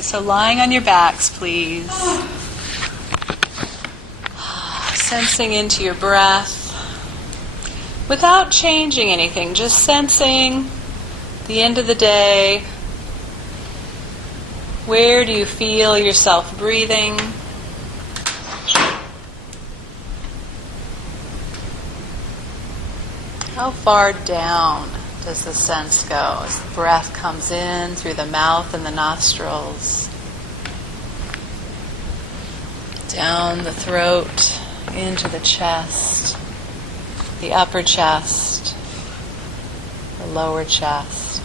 Alright, so lying on your backs, please. Sensing into your breath without changing anything, just sensing the end of the day. Where do you feel yourself breathing? How far down does the sense go as the breath comes in through the mouth and the nostrils, down the throat, into the chest, the upper chest, the lower chest?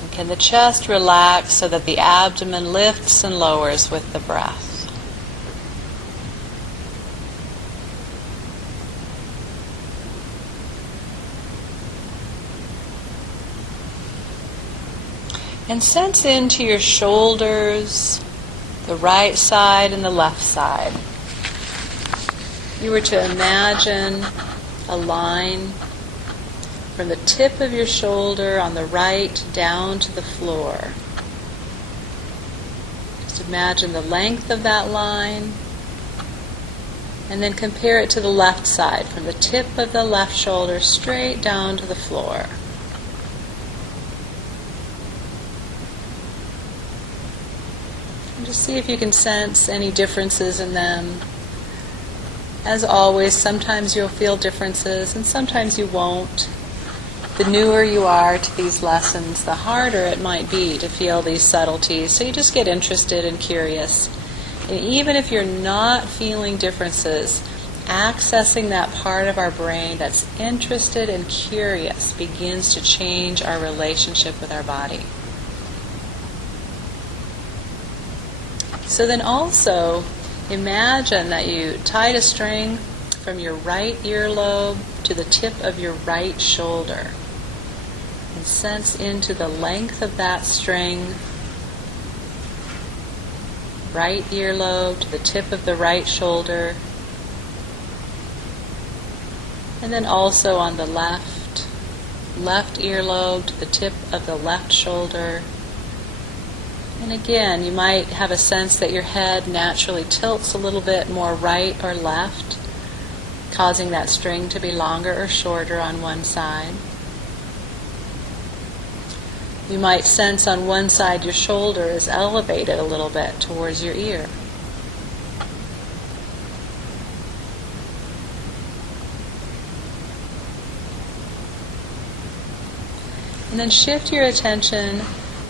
And can the chest relax so that the abdomen lifts and lowers with the breath? And sense into your shoulders, the right side and the left side. You were to imagine a line from the tip of your shoulder on the right down to the floor. Just imagine the length of that line, and then compare it to the left side, from the tip of the left shoulder straight down to the floor. Just see if you can sense any differences in them. As always, sometimes you'll feel differences and sometimes you won't. The newer you are to these lessons, the harder it might be to feel these subtleties. So you just get interested and curious. And even if you're not feeling differences, accessing that part of our brain that's interested and curious begins to change our relationship with our body. So then also imagine that you tied a string from your right earlobe to the tip of your right shoulder. And sense into the length of that string, right earlobe to the tip of the right shoulder. And then also on the left earlobe to the tip of the left shoulder. And again, you might have a sense that your head naturally tilts a little bit more right or left, causing that string to be longer or shorter on one side. You might sense on one side your shoulder is elevated a little bit towards your ear. And then shift your attention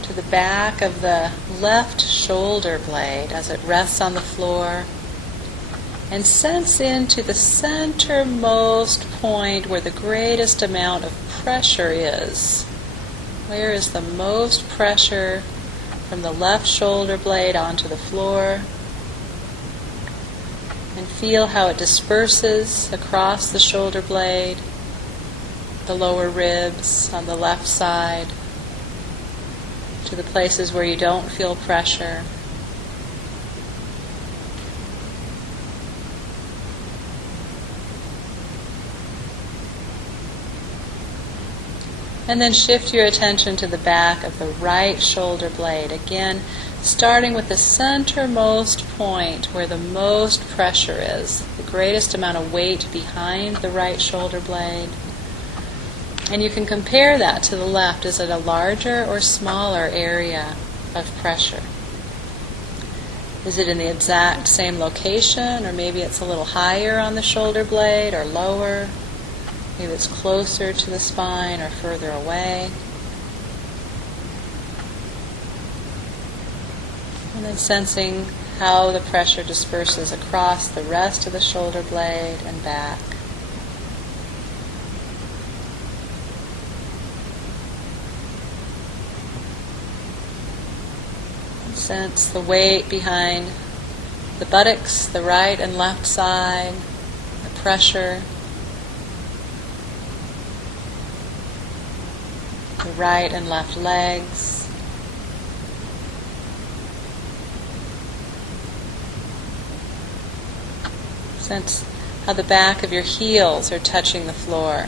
to the back of the left shoulder blade as it rests on the floor, and sense into the centermost point where the greatest amount of pressure is. Where is the most pressure from the left shoulder blade onto the floor? And feel how it disperses across the shoulder blade, the lower ribs on the left side, to the places where you don't feel pressure. And then shift your attention to the back of the right shoulder blade. Again, starting with the centermost point where the most pressure is, the greatest amount of weight behind the right shoulder blade. And you can compare that to the left. Is it a larger or smaller area of pressure? Is it in the exact same location, or maybe it's a little higher on the shoulder blade or lower? Maybe it's closer to the spine or further away. And then sensing how the pressure disperses across the rest of the shoulder blade and back. Sense the weight behind the buttocks, the right and left side, the pressure, the right and left legs, sense how the back of your heels are touching the floor.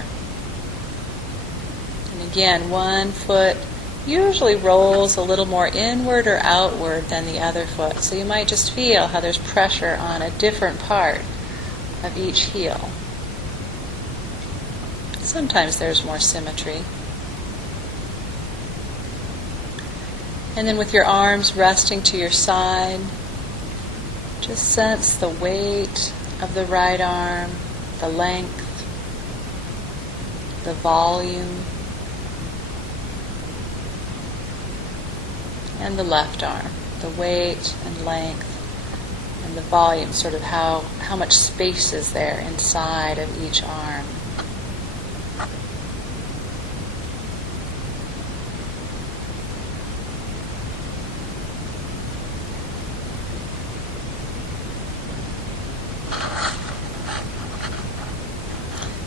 And again, one foot usually rolls a little more inward or outward than the other foot. So you might just feel how there's pressure on a different part of each heel. Sometimes there's more symmetry. And then with your arms resting to your side, just sense the weight of the right arm, the length, the volume, and the left arm, the weight and length and the volume, sort of how much space is there inside of each arm.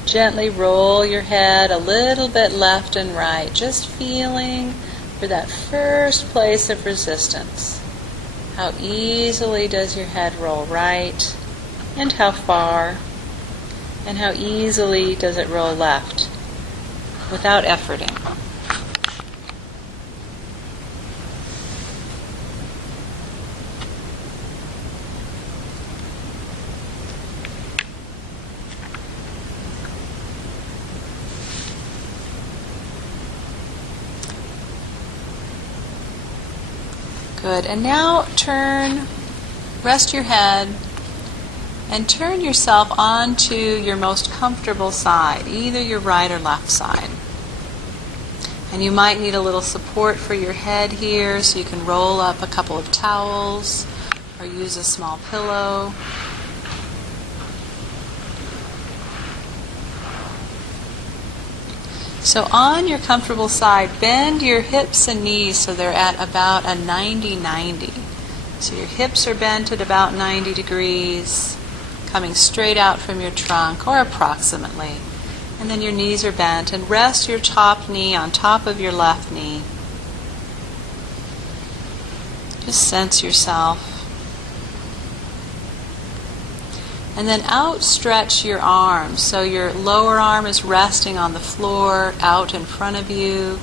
Gently roll your head a little bit left and right, just feeling for that first place of resistance. How easily does your head roll right, and how far, and how easily does it roll left, without efforting. Good. And now rest your head and turn yourself onto your most comfortable side, either your right or left side. And you might need a little support for your head here, so you can roll up a couple of towels or use a small pillow. So on your comfortable side, bend your hips and knees so they're at about a 90-90. So your hips are bent at about 90 degrees, coming straight out from your trunk, or approximately. And then your knees are bent, and rest your top knee on top of your left knee. Just sense yourself. And then outstretch your arms. So your lower arm is resting on the floor out in front of you,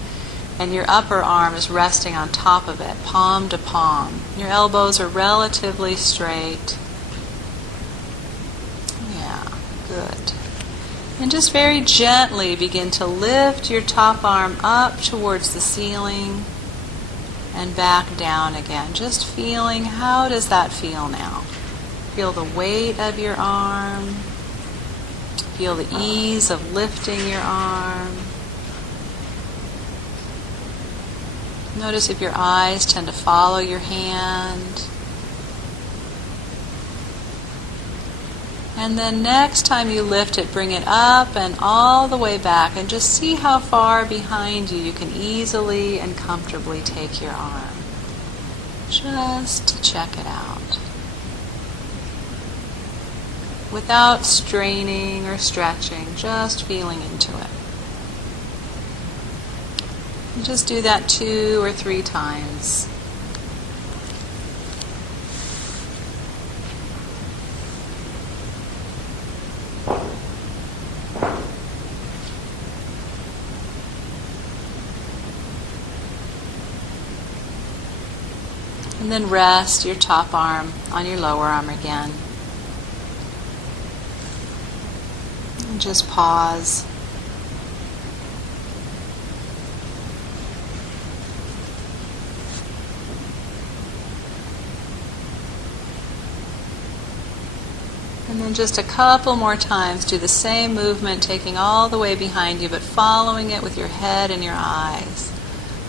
and your upper arm is resting on top of it, palm to palm. Your elbows are relatively straight. Yeah, good. And just very gently begin to lift your top arm up towards the ceiling and back down again. Just feeling, how does that feel now? Feel the weight of your arm. Feel the ease of lifting your arm. Notice if your eyes tend to follow your hand. And then next time you lift it, bring it up and all the way back, and just see how far behind you can easily and comfortably take your arm. Just to check it out. Without straining or stretching, just feeling into it. And just do that 2 or 3 times. And then rest your top arm on your lower arm again. And just pause. And then just a couple more times, do the same movement, taking all the way behind you, but following it with your head and your eyes.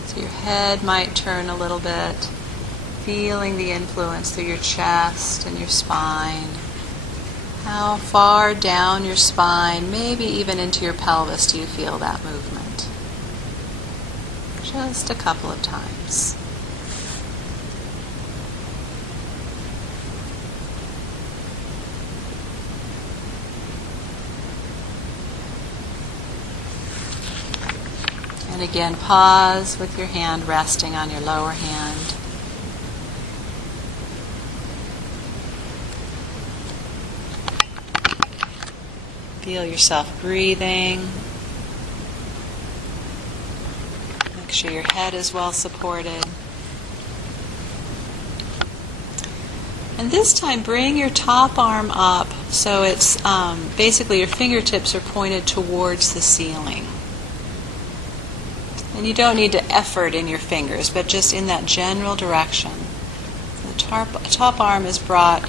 So your head might turn a little bit, feeling the influence through your chest and your spine. How far down your spine, maybe even into your pelvis, do you feel that movement? Just a couple of times. And again, pause with your hand resting on your lower hand. Feel yourself breathing. Make sure your head is well supported. And this time, bring your top arm up so it's basically your fingertips are pointed towards the ceiling. And you don't need to effort in your fingers, but just in that general direction. So the top arm is brought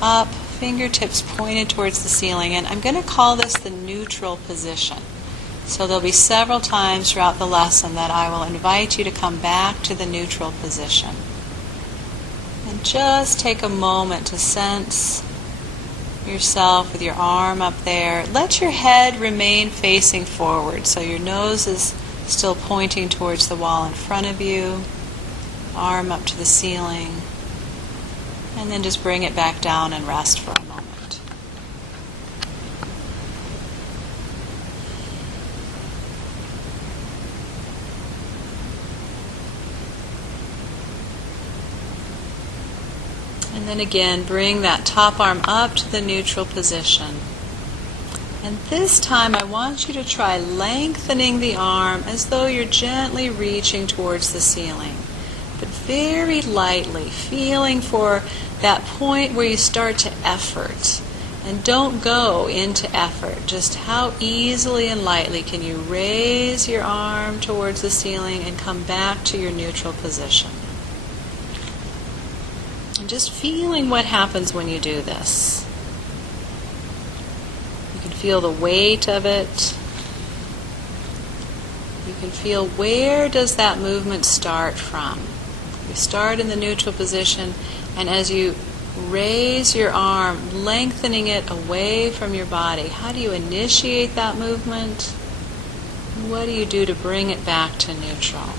up, fingertips pointed towards the ceiling, and I'm going to call this the neutral position. So there'll be several times throughout the lesson that I will invite you to come back to the neutral position. And just take a moment to sense yourself with your arm up there. Let your head remain facing forward, so your nose is still pointing towards the wall in front of you, arm up to the ceiling, and then just bring it back down and rest for a moment. And then again, bring that top arm up to the neutral position. And this time I want you to try lengthening the arm as though you're gently reaching towards the ceiling, but very lightly, feeling for that point where you start to effort. And don't go into effort. Just how easily and lightly can you raise your arm towards the ceiling and come back to your neutral position. And just feeling what happens when you do this. You can feel the weight of it. You can feel where does that movement start from. You start in the neutral position, and as you raise your arm, lengthening it away from your body, how do you initiate that movement? What do you do to bring it back to neutral?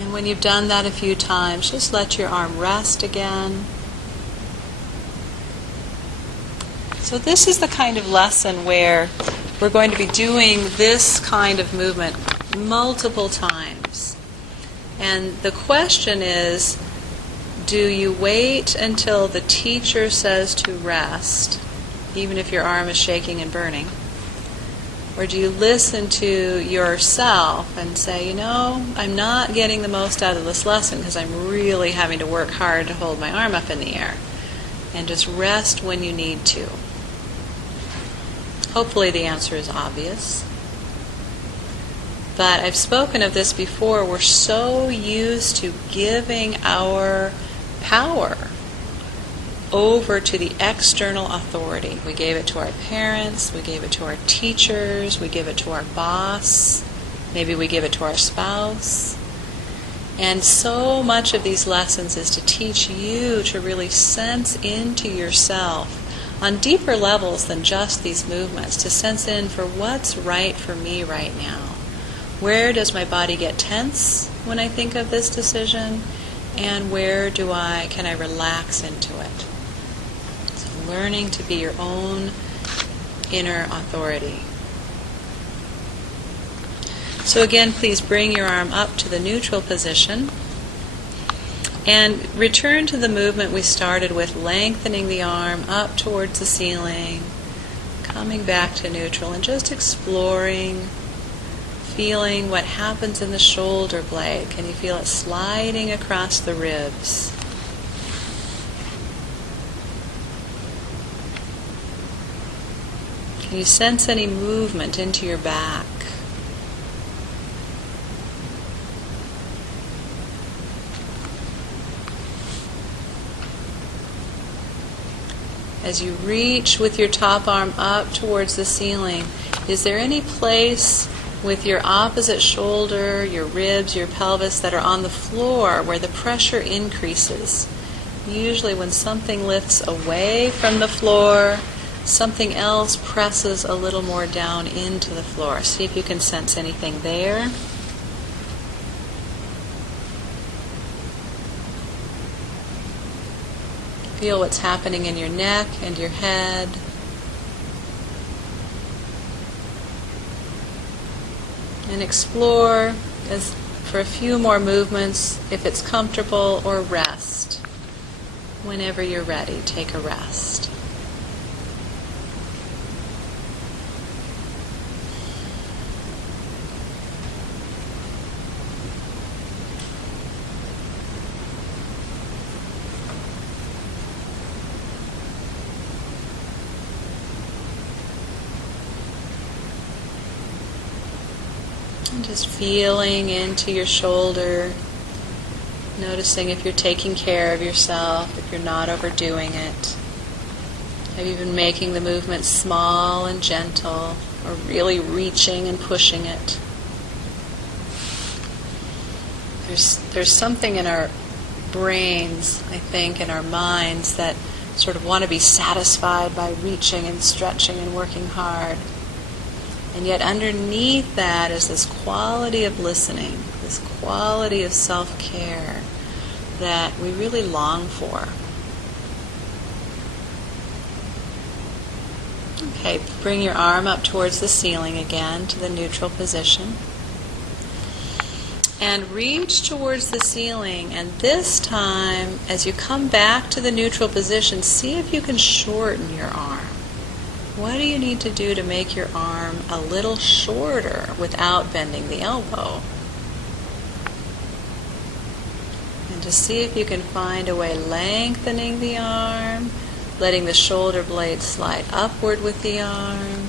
And when you've done that a few times, just let your arm rest again. So this is the kind of lesson where we're going to be doing this kind of movement multiple times. And the question is, do you wait until the teacher says to rest, even if your arm is shaking and burning? Or do you listen to yourself and say, I'm not getting the most out of this lesson because I'm really having to work hard to hold my arm up in the air, and just rest when you need to? Hopefully the answer is obvious. But I've spoken of this before. We're so used to giving our power over to the external authority. We gave it to our parents, we gave it to our teachers, we give it to our boss, maybe we give it to our spouse. And so much of these lessons is to teach you to really sense into yourself on deeper levels than just these movements, to sense in for what's right for me right now. Where does my body get tense when I think of this decision? And where can I relax into it? So learning to be your own inner authority. So again, please bring your arm up to the neutral position and return to the movement we started with, lengthening the arm up towards the ceiling, coming back to neutral, and just exploring, feeling what happens in the shoulder blade. Can you feel it sliding across the ribs? Can you sense any movement into your back? As you reach with your top arm up towards the ceiling, is there any place with your opposite shoulder, your ribs, your pelvis that are on the floor where the pressure increases? Usually when something lifts away from the floor, something else presses a little more down into the floor. See if you can sense anything there. Feel what's happening in your neck and your head. And explore for a few more movements, if it's comfortable, or rest. Whenever you're ready, take a rest. Just feeling into your shoulder, noticing if you're taking care of yourself, if you're not overdoing it. Have you been making the movement small and gentle, or really reaching and pushing it? There's something in our brains, I think, in our minds that sort of want to be satisfied by reaching and stretching and working hard. And yet underneath that is this quality of listening, this quality of self-care that we really long for. Okay, bring your arm up towards the ceiling again to the neutral position. And reach towards the ceiling, and this time, as you come back to the neutral position, see if you can shorten your arm. What do you need to do to make your arm a little shorter without bending the elbow? And to see if you can find a way lengthening the arm, letting the shoulder blade slide upward with the arm,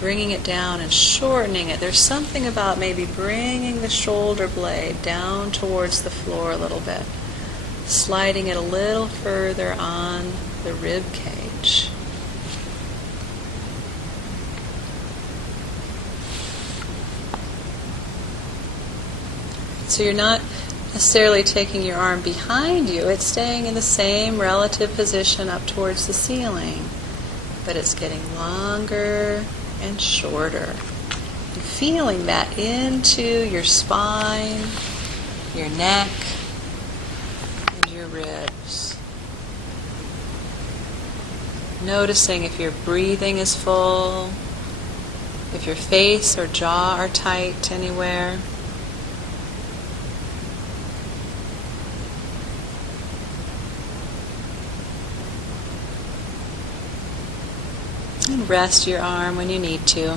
bringing it down and shortening it. There's something about maybe bringing the shoulder blade down towards the floor a little bit, sliding it a little further on the rib cage. So you're not necessarily taking your arm behind you, it's staying in the same relative position up towards the ceiling, but it's getting longer and shorter. And feeling that into your spine, your neck, and your ribs. Noticing if your breathing is full, if your face or jaw are tight anywhere. And rest your arm when you need to.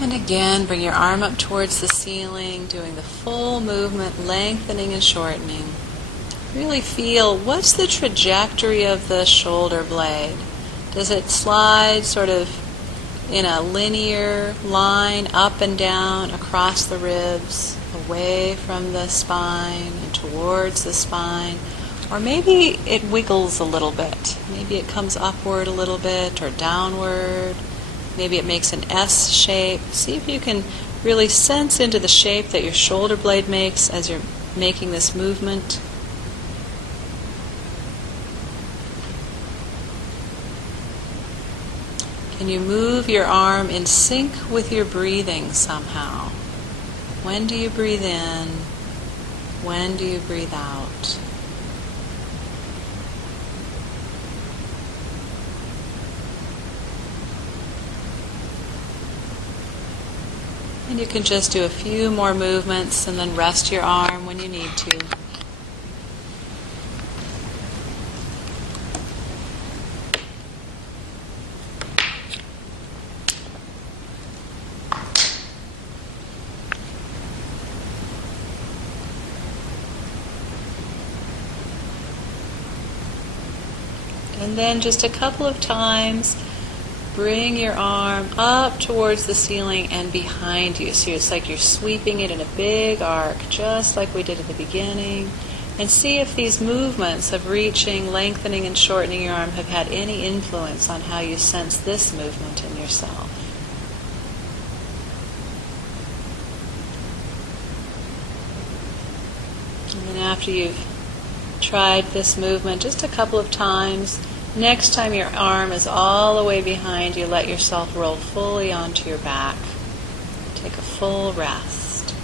And again, bring your arm up towards the ceiling, doing the full movement, lengthening and shortening. Really feel, what's the trajectory of the shoulder blade? Does it slide sort of in a linear line up and down across the ribs, away from the spine and towards the spine? Or maybe it wiggles a little bit. Maybe it comes upward a little bit or downward. Maybe it makes an S shape. See if you can really sense into the shape that your shoulder blade makes as you're making this movement. Can you move your arm in sync with your breathing somehow? When do you breathe in? When do you breathe out? And you can just do a few more movements and then rest your arm when you need to. And then just a couple of times, bring your arm up towards the ceiling and behind you. So it's like you're sweeping it in a big arc, just like we did at the beginning. And see if these movements of reaching, lengthening, and shortening your arm have had any influence on how you sense this movement in yourself. And then after you've tried this movement just a couple of times, next time your arm is all the way behind you, let yourself roll fully onto your back. Take a full rest.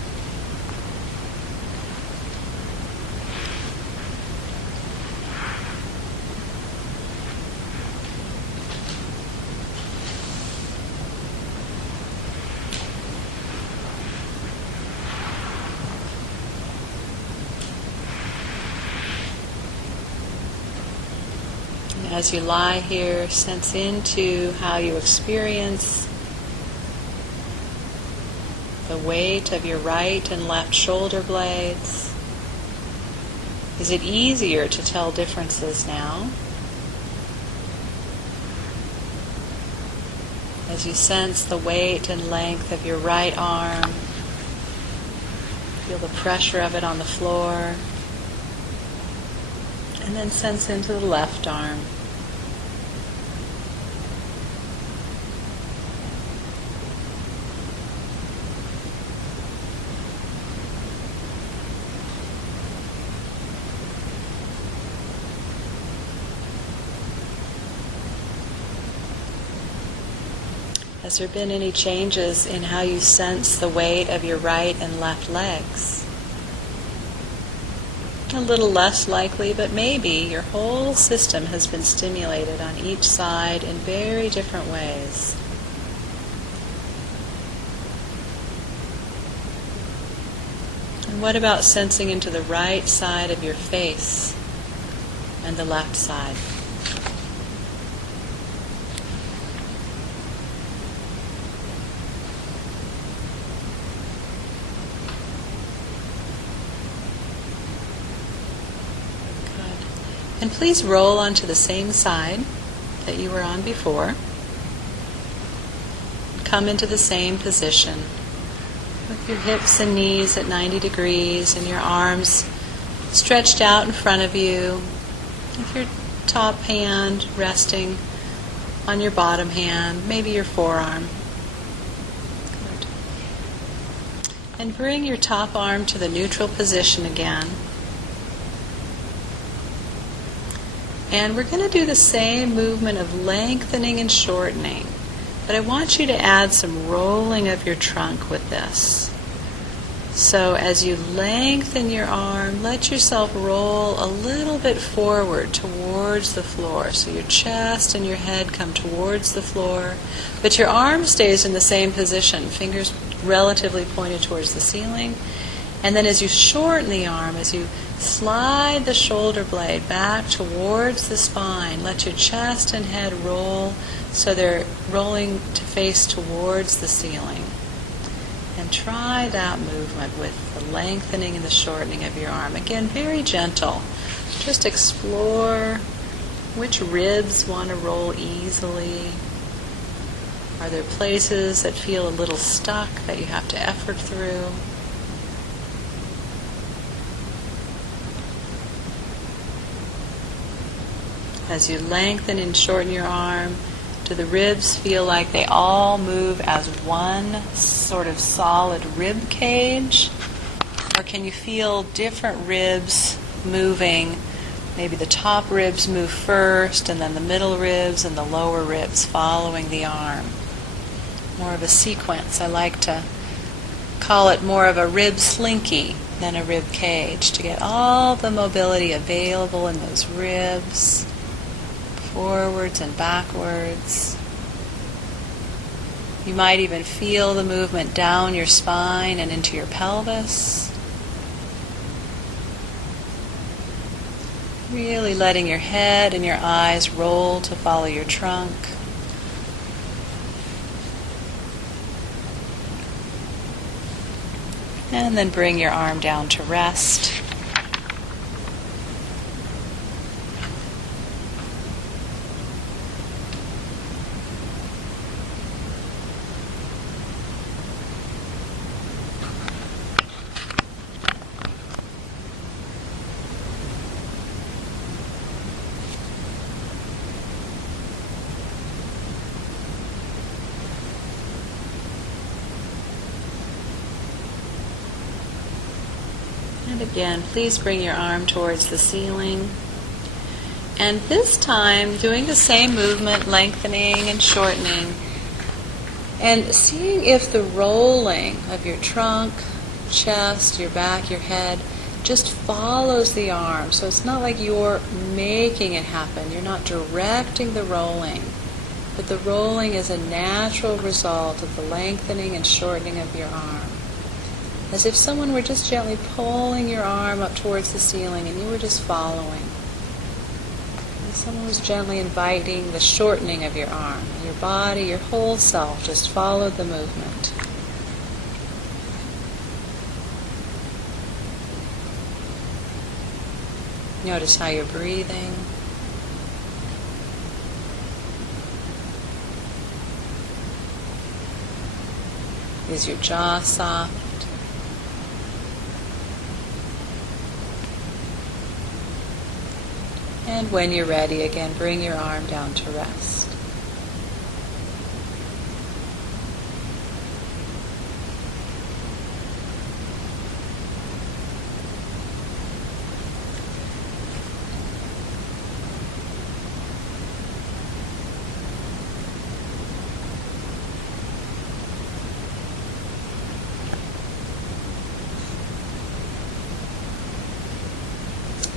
As you lie here, sense into how you experience the weight of your right and left shoulder blades. Is it easier to tell differences now? As you sense the weight and length of your right arm, feel the pressure of it on the floor, and then sense into the left arm. Has there been any changes in how you sense the weight of your right and left legs? A little less likely, but maybe your whole system has been stimulated on each side in very different ways. And what about sensing into the right side of your face and the left side? And please roll onto the same side that you were on before. Come into the same position with your hips and knees at 90 degrees and your arms stretched out in front of you, with your top hand resting on your bottom hand, maybe your forearm. Good. And bring your top arm to the neutral position again. And we're going to do the same movement of lengthening and shortening, but I want you to add some rolling of your trunk with this. So as you lengthen your arm, let yourself roll a little bit forward towards the floor. So your chest and your head come towards the floor, but your arm stays in the same position, fingers relatively pointed towards the ceiling. And then as you shorten the arm, as you slide the shoulder blade back towards the spine, let your chest and head roll so they're rolling to face towards the ceiling. And try that movement with the lengthening and the shortening of your arm. Again, very gentle. Just explore which ribs want to roll easily. Are there places that feel a little stuck that you have to effort through? As you lengthen and shorten your arm, do the ribs feel like they all move as one sort of solid rib cage? Or can you feel different ribs moving? Maybe the top ribs move first, and then the middle ribs and the lower ribs following the arm. More of a sequence. I like to call it more of a rib slinky than a rib cage, to get all the mobility available in those ribs, forwards and backwards. You might even feel the movement down your spine and into your pelvis. Really letting your head and your eyes roll to follow your trunk. And then bring your arm down to rest. And again, please bring your arm towards the ceiling. And this time, doing the same movement, lengthening and shortening, and seeing if the rolling of your trunk, chest, your back, your head, just follows the arm. So it's not like you're making it happen. You're not directing the rolling. But the rolling is a natural result of the lengthening and shortening of your arm. As if someone were just gently pulling your arm up towards the ceiling and you were just following. Someone was gently inviting the shortening of your arm. Your body, your whole self just followed the movement. Notice how you're breathing. Is your jaw soft? And when you're ready, again, bring your arm down to rest.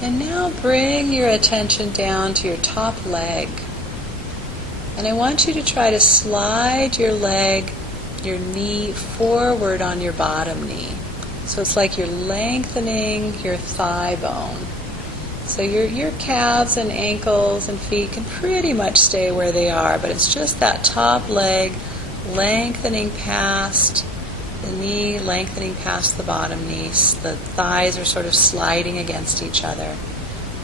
And now bring your attention down to your top leg. And I want you to try to slide your leg, your knee forward on your bottom knee. So it's like you're lengthening your thigh bone. So your calves and ankles and feet can pretty much stay where they are, but it's just that top leg lengthening past the knee, lengthening past the bottom knee. The thighs are sort of sliding against each other.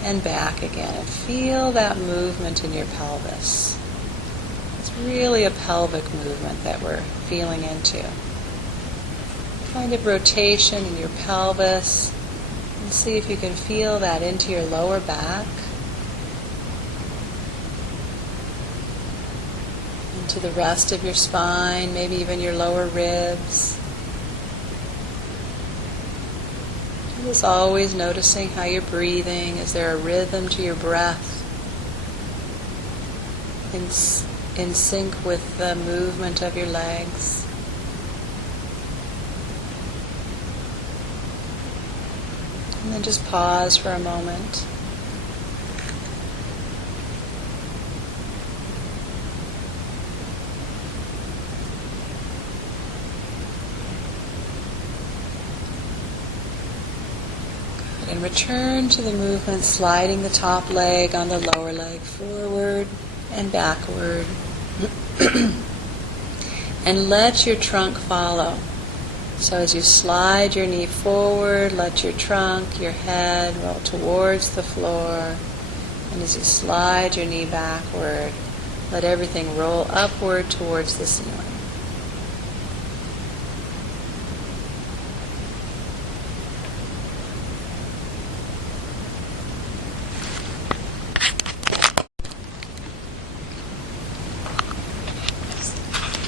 And back again. And feel that movement in your pelvis. It's really a pelvic movement that we're feeling into. Kind of rotation in your pelvis. And see if you can feel that into your lower back. Into the rest of your spine, maybe even your lower ribs. Just always noticing how you're breathing. Is there a rhythm to your breath in sync with the movement of your legs? And then just pause for a moment. And return to the movement, sliding the top leg on the lower leg forward and backward. And let your trunk follow. So as you slide your knee forward, let your trunk, your head roll towards the floor. And as you slide your knee backward, let everything roll upward towards the ceiling.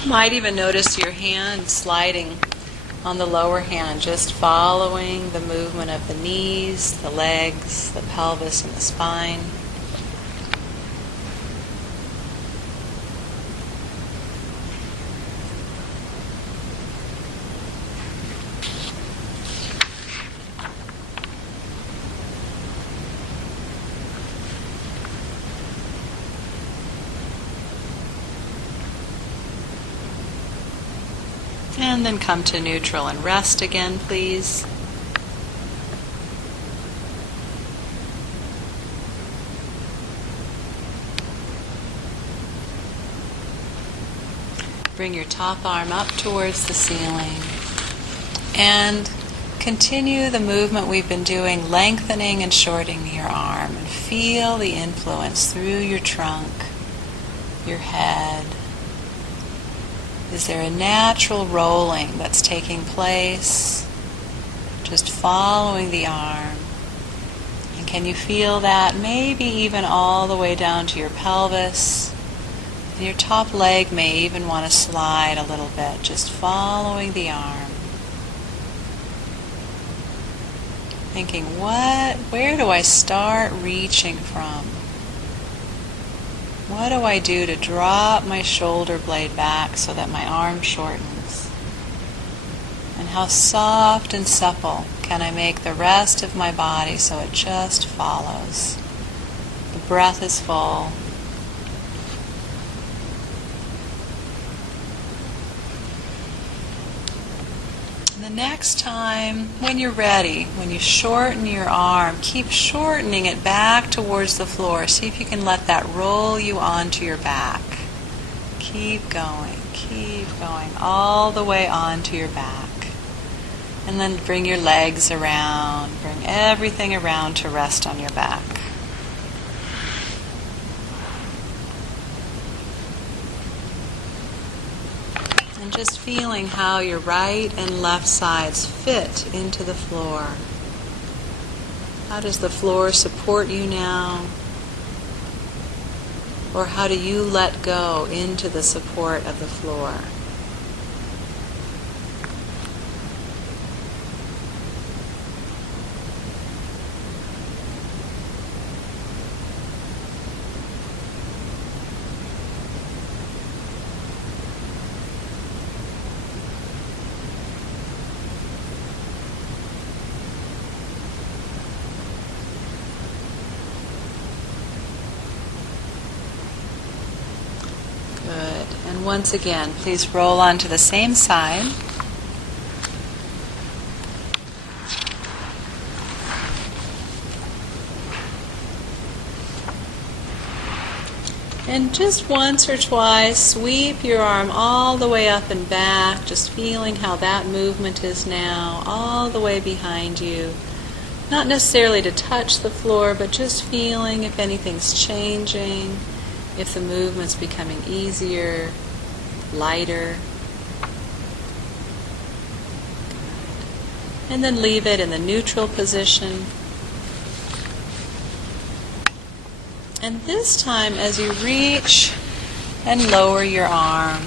You might even notice your hand sliding on the lower hand, just following the movement of the knees, the legs, the pelvis, and the spine. And then come to neutral and rest again, please. Bring your top arm up towards the ceiling. And continue the movement we've been doing, lengthening and shortening your arm. And feel the influence through your trunk, your head. Is there a natural rolling that's taking place? Just following the arm. And can you feel that maybe even all the way down to your pelvis? And your top leg may even want to slide a little bit, just following the arm. Thinking, where do I start reaching from? What do I do to drop my shoulder blade back so that my arm shortens? And how soft and supple can I make the rest of my body so it just follows? The breath is full. And The next time, when you're ready, when you shorten your arm, keep shortening it back towards the floor. See if you can let that roll you onto your back. Keep going, all the way onto your back. And then bring your legs around, bring everything around to rest on your back. And just feeling how your right and left sides fit into the floor. How does the floor support you now? Or how do you let go into the support of the floor? Good. And once again, please roll onto the same side. And just once or twice, sweep your arm all the way up and back, just feeling how that movement is now, all the way behind you. Not necessarily to touch the floor, but just feeling if anything's changing, if the movement's becoming easier, lighter. And then leave it in the neutral position. And this time, as you reach and lower your arm,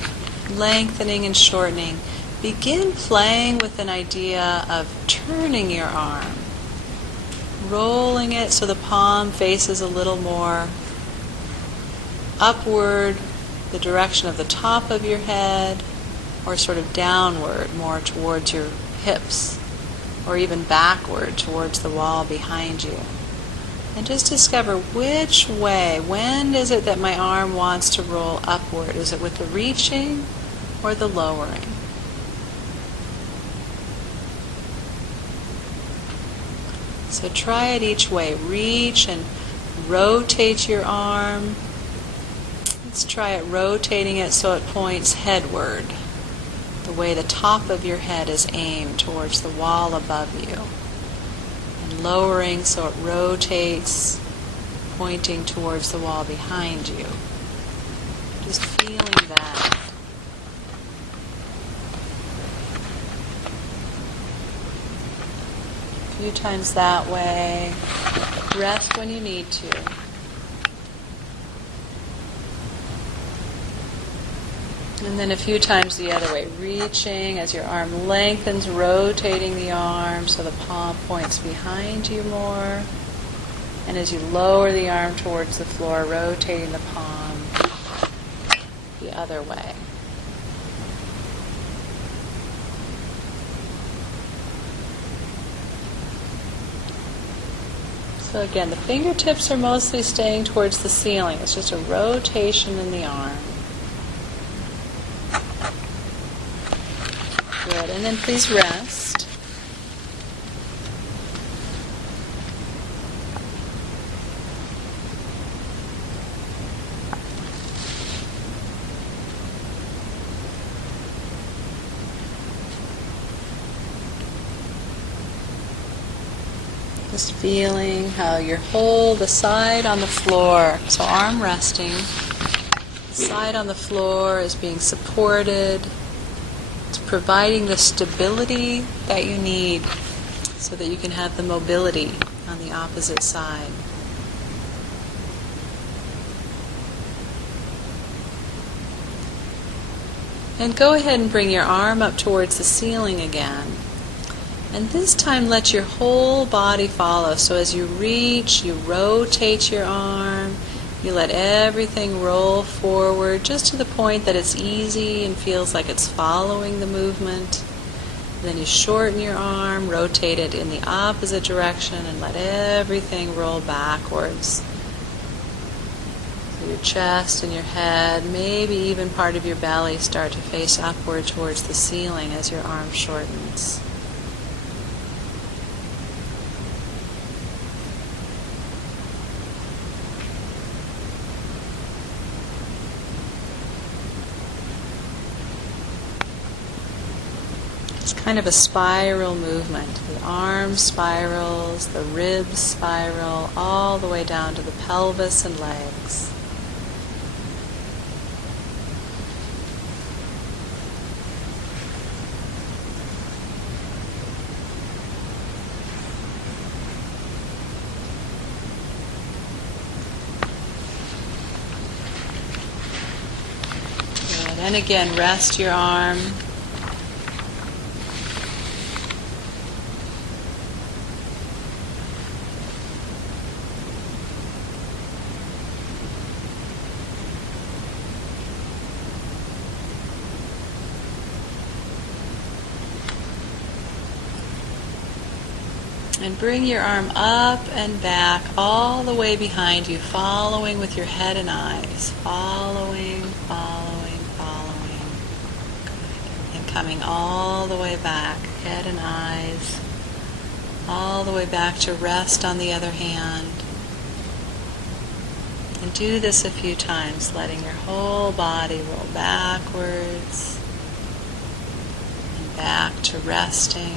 lengthening and shortening, begin playing with an idea of turning your arm, rolling it so the palm faces a little more upward, the direction of the top of your head, or sort of downward, more towards your hips, or even backward towards the wall behind you. And just discover which way, when is it that my arm wants to roll upward? Is it with the reaching or the lowering? So try it each way. Reach and rotate your arm. Let's try it rotating it so it points headward, the way the top of your head is aimed towards the wall above you. And lowering so it rotates, pointing towards the wall behind you. Just feeling that. A few times that way. Rest when you need to. And then a few times the other way, reaching as your arm lengthens, rotating the arm so the palm points behind you more. And as you lower the arm towards the floor, rotating the palm the other way. So again, the fingertips are mostly staying towards the ceiling. It's just a rotation in the arm. Good, and then please rest. Just feeling how you hold the side on the floor. So arm resting. The side on the floor is being supported. It's providing the stability that you need so that you can have the mobility on the opposite side. And go ahead and bring your arm up towards the ceiling again. And this time let your whole body follow. So as you reach, you rotate your arm. You let everything roll forward just to the point that it's easy and feels like it's following the movement. Then you shorten your arm, rotate it in the opposite direction, and let everything roll backwards. So your chest and your head, maybe even part of your belly, start to face upward towards the ceiling as your arm shortens. kind of a spiral movement. The arm spirals, the ribs spiral, all the way down to the pelvis and legs. Good. And again, rest your arm. And bring your arm up and back all the way behind you, following with your head and eyes. Following, following, following. Good. And coming all the way back, head and eyes. All the way back to rest on the other hand. And do this a few times, letting your whole body roll backwards and back to resting.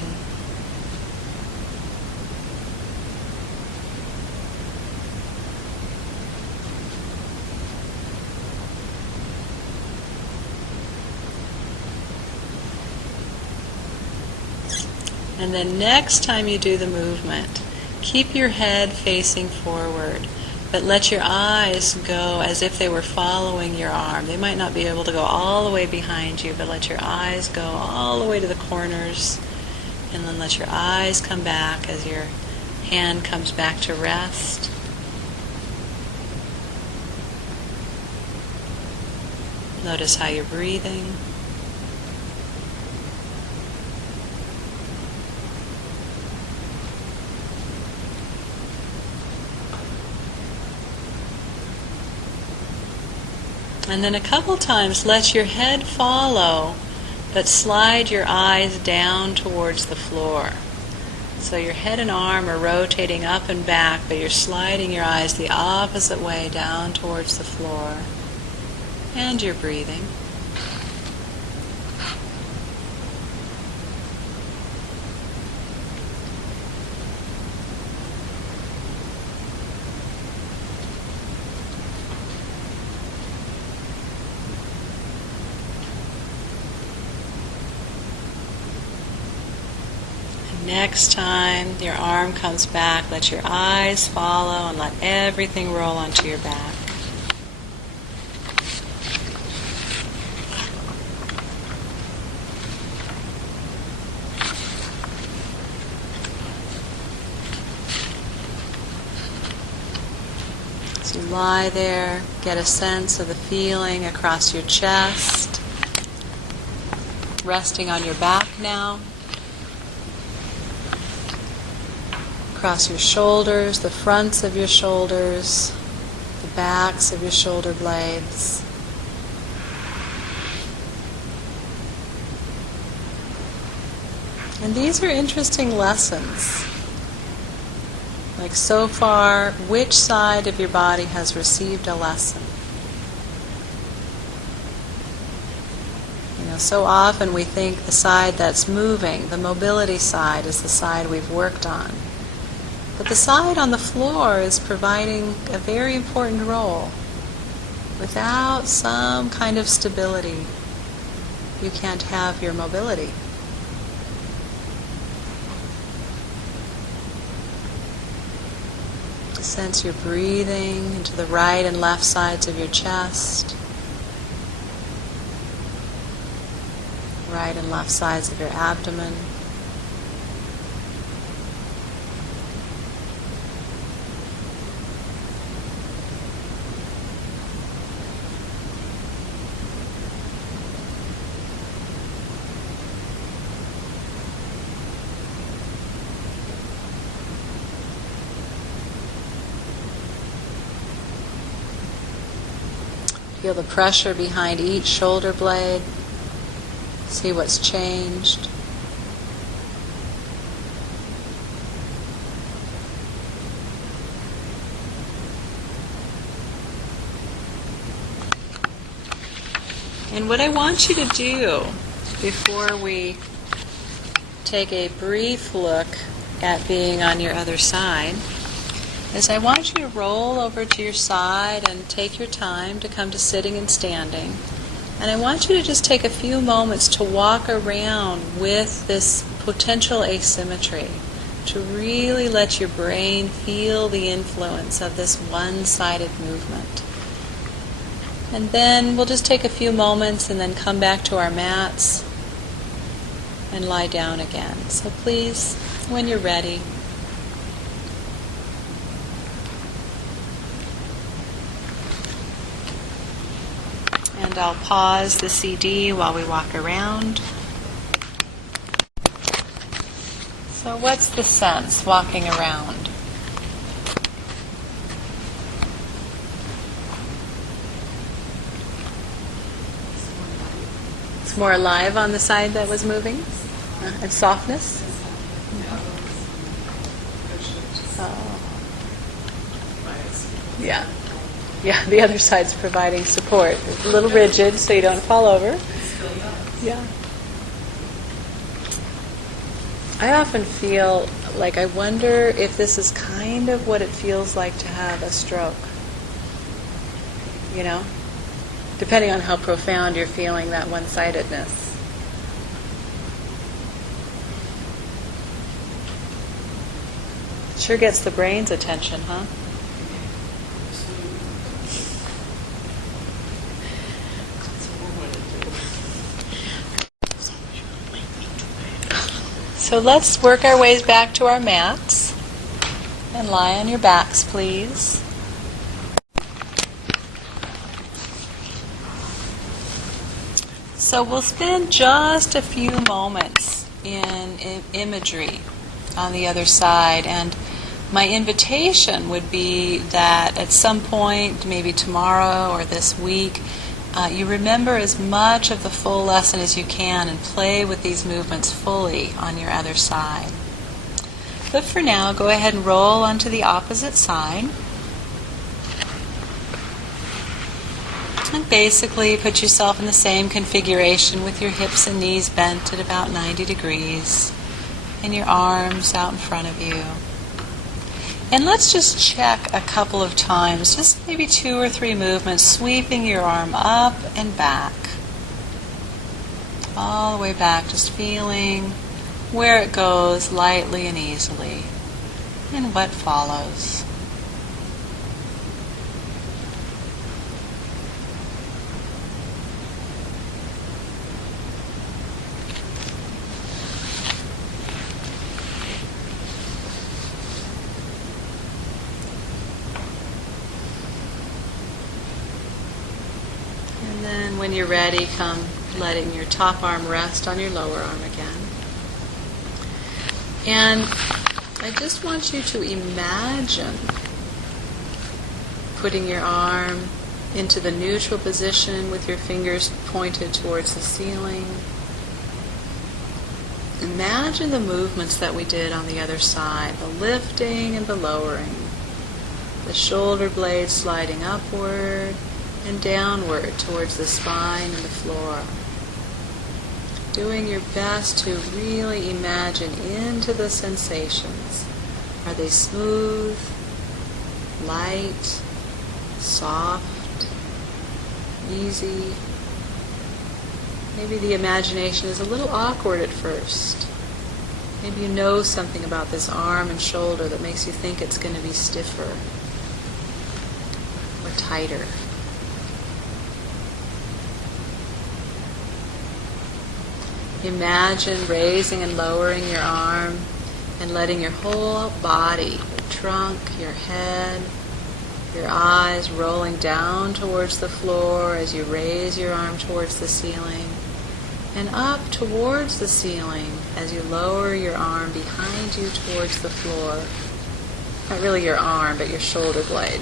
And then next time you do the movement, keep your head facing forward, but let your eyes go as if they were following your arm. They might not be able to go all the way behind you, but let your eyes go all the way to the corners, and then let your eyes come back as your hand comes back to rest. Notice how you're breathing. And then a couple times let your head follow, but slide your eyes down towards the floor. So your head and arm are rotating up and back, but you're sliding your eyes the opposite way down towards the floor. And you're breathing. Next time your arm comes back, let your eyes follow and let everything roll onto your back. As you lie there, get a sense of the feeling across your chest, resting on your back now. Across your shoulders, the fronts of your shoulders, the backs of your shoulder blades. And these are interesting lessons. Like so far, which side of your body has received a lesson? So often we think the side that's moving, the mobility side, is the side we've worked on. But the side on the floor is providing a very important role. Without some kind of stability, you can't have your mobility. Sense your breathing into the right and left sides of your chest, right and left sides of your abdomen. Feel the pressure behind each shoulder blade. See what's changed. And what I want you to do before we take a brief look at being on your other side is I want you to roll over to your side and take your time to come to sitting and standing. And I want you to just take a few moments to walk around with this potential asymmetry, to really let your brain feel the influence of this one-sided movement. And then we'll just take a few moments and then come back to our mats and lie down again. So please, when you're ready, and I'll pause the CD while we walk around. So what's the sense walking around? It's more alive on the side that was moving? And softness? Oh. Yeah. Yeah, the other side's providing support. It's a little rigid so you don't fall over. Yeah. I often feel like I wonder if this is kind of what it feels like to have a stroke. You know? Depending on how profound you're feeling that one-sidedness. Sure gets the brain's attention, huh? So let's work our ways back to our mats and lie on your backs, please. So we'll spend just a few moments in imagery on the other side, and my invitation would be that at some point, maybe tomorrow or this week, you remember as much of the full lesson as you can and play with these movements fully on your other side. But for now, go ahead and roll onto the opposite side. And basically put yourself in the same configuration with your hips and knees bent at about 90 degrees and your arms out in front of you. And let's just check a couple of times, just maybe 2 or 3 movements, sweeping your arm up and back. All the way back, just feeling where it goes lightly and easily, and what follows. And then when you're ready, come letting your top arm rest on your lower arm again. And I just want you to imagine putting your arm into the neutral position with your fingers pointed towards the ceiling. Imagine the movements that we did on the other side, the lifting and the lowering, the shoulder blades sliding upward and downward towards the spine and the floor. Doing your best to really imagine into the sensations. Are they smooth, light, soft, easy? Maybe the imagination is a little awkward at first. Maybe you know something about this arm and shoulder that makes you think it's going to be stiffer or tighter. Imagine raising and lowering your arm and letting your whole body, your trunk, your head, your eyes rolling down towards the floor as you raise your arm towards the ceiling, and up towards the ceiling as you lower your arm behind you towards the floor. Not really your arm, but your shoulder blade.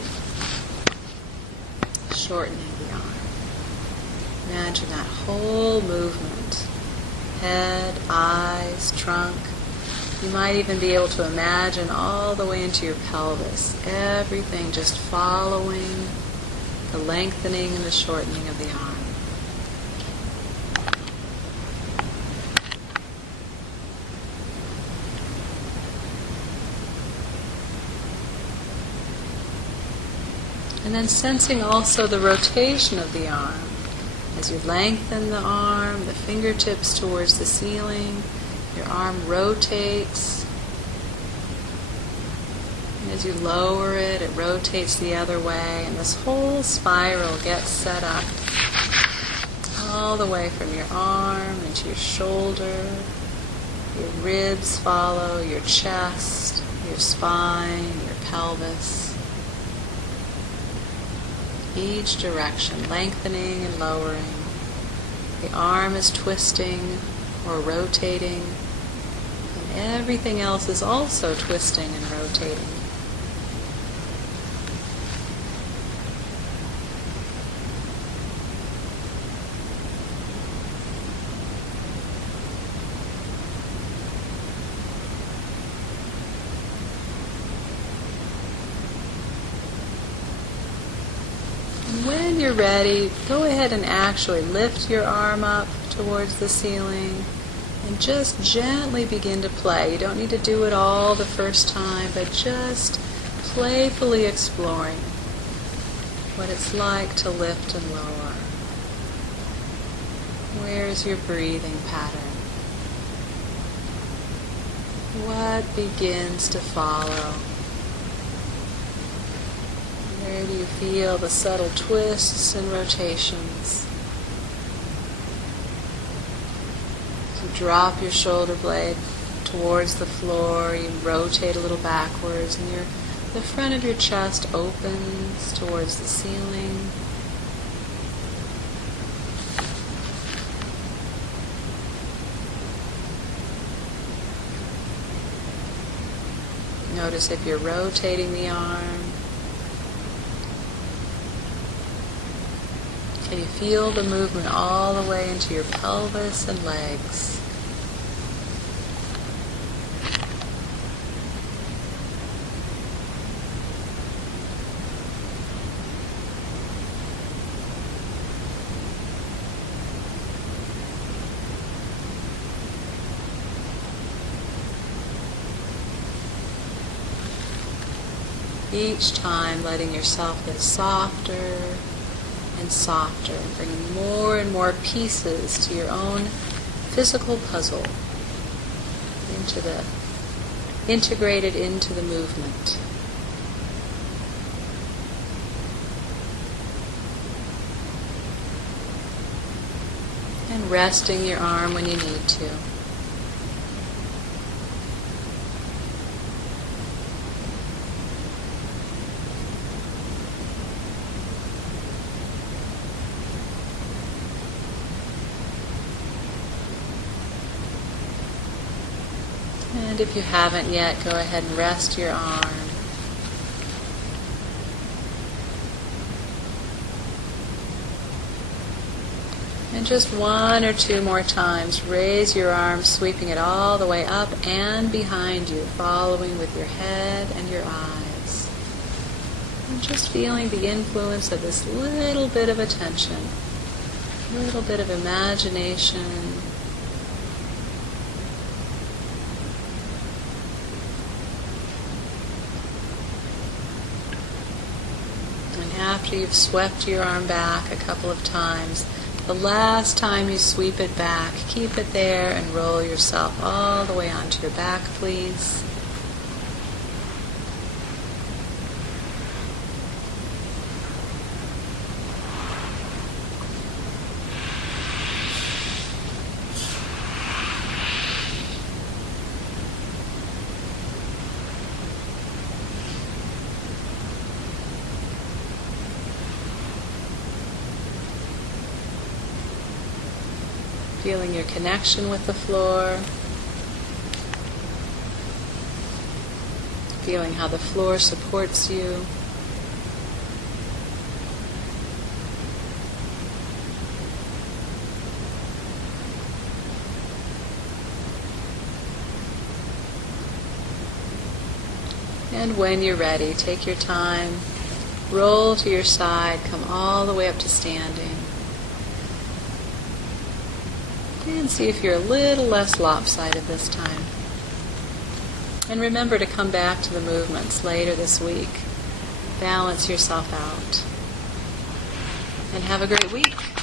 Shortening the arm. Imagine that whole movement. Head, eyes, trunk. You might even be able to imagine all the way into your pelvis. Everything just following the lengthening and the shortening of the arm. And then sensing also the rotation of the arm. As you lengthen the arm, the fingertips towards the ceiling, your arm rotates. And as you lower it, it rotates the other way, and this whole spiral gets set up all the way from your arm into your shoulder. Your ribs follow, your chest, your spine, your pelvis. Each direction, lengthening and lowering. The arm is twisting or rotating, and everything else is also twisting and rotating. When you're ready, go ahead and actually lift your arm up towards the ceiling and just gently begin to play. You don't need to do it all the first time, but just playfully exploring what it's like to lift and lower. Where's your breathing pattern? What begins to follow? Where do you feel the subtle twists and rotations? So drop your shoulder blade towards the floor, you rotate a little backwards, and the front of your chest opens towards the ceiling. Notice if you're rotating the arm. Can you feel the movement all the way into your pelvis and legs? Each time letting yourself get softer and softer, and bringing more and more pieces to your own physical puzzle integrated into the movement. And resting your arm when you need to. And if you haven't yet, go ahead and rest your arm. And just one or two more times, raise your arm, sweeping it all the way up and behind you, following with your head and your eyes. And just feeling the influence of this little bit of attention, a little bit of imagination. After you've swept your arm back a couple of times, the last time you sweep it back, keep it there and roll yourself all the way onto your back, please. Feeling your connection with the floor. Feeling how the floor supports you. And when you're ready, take your time, roll to your side, come all the way up to standing. And see if you're a little less lopsided this time. And remember to come back to the movements later this week. balance yourself out. And have a great week.